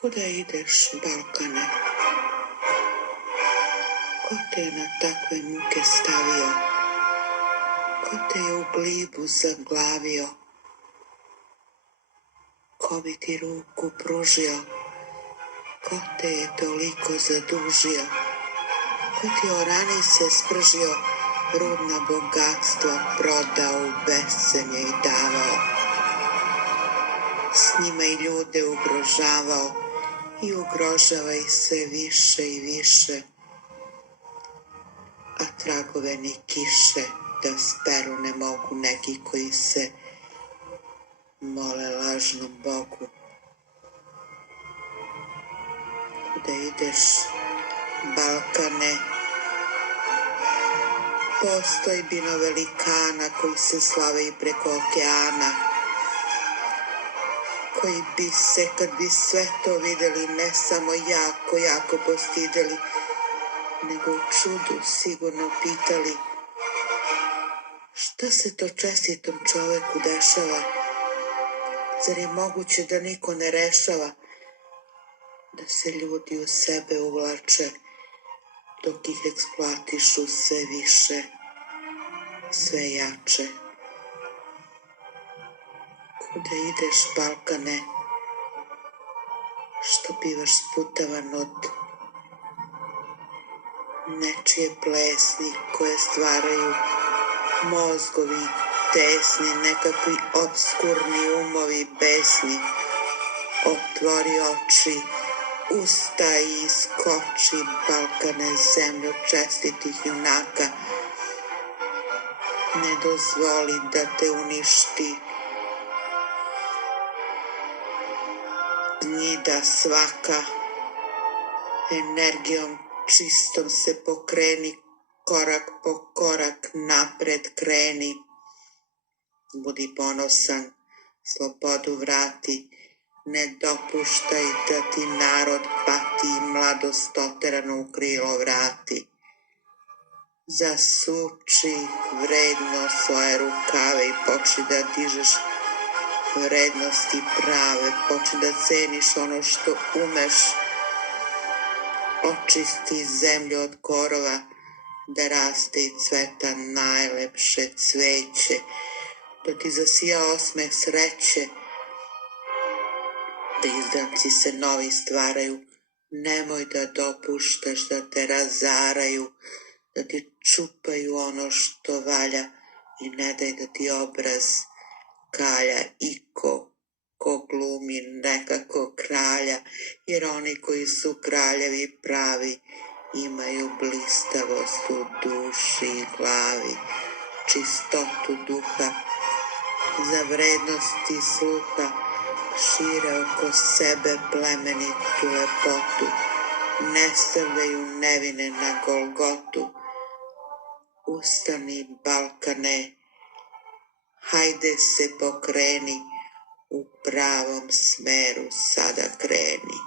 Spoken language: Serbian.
Kuda ideš, Balkane? Ko te je na takve muke stavio? Ko te je u glibu zaglavio? Ko bi ti ruku pružio? Ko te je toliko zadužio? Ko ti oranice spržio, rudna bogatstva prodao, u bescenje i davao? S njima i ljude ugrožavao i ugrožava ih sve više i više, a tragove ni kiše da speru ne mogu neki koji se mole lažnom Bogu. Kuda ideš, Balkane? Postojbino velikana koji se slave i preko okeana, koji bi se, kad bi sve to videli, ne samo jako, jako postideli, nego u čudu sigurno pitali šta se to čestitom čoveku dešava? Zar je moguće da niko ne rešava da se ljudi u sebe uvlače dok ih eksploatišu sve više, sve jače? Kuda ideš, Balkane? Što bivaš sputavan od nečije plesni koje stvaraju mozgovi tesni, nekakvi obskurni umovi besni? Otvori oči, usta i iskoči, Balkane, zemljo čestitih junaka. Ne dozvoli da te uništi gnjida svaka. Energijom čistom se pokreni, korak po korak napred kreni. Budi ponosan, slobodu vrati, ne dopuštaj da ti narod pati i mladost oteranu u krilo vrati. Zasuči vredno svoje rukave i počni da dižeš vrednosti prave, počni da ceniš ono što umeš. Očisti zemlju od korova, da raste i cveta najlepše cveće, da ti zasija osmeh sreće, da izdanci se novi stvaraju. Nemoj da dopuštaš da te razaraju, da ti čupaju ono što valja i ne daj da ti obraz kalja iko ko glumi nekako kralja, jer oni koji su kraljevi pravi imaju blistavost u duši i glavi, čistotu duha, za vrednosti sluha, šire oko sebe plemenitu lepotu, ne stavljaju nevine na Golgotu. Ustani, Balkane, hajde se pokreni, u pravom smeru sada kreni.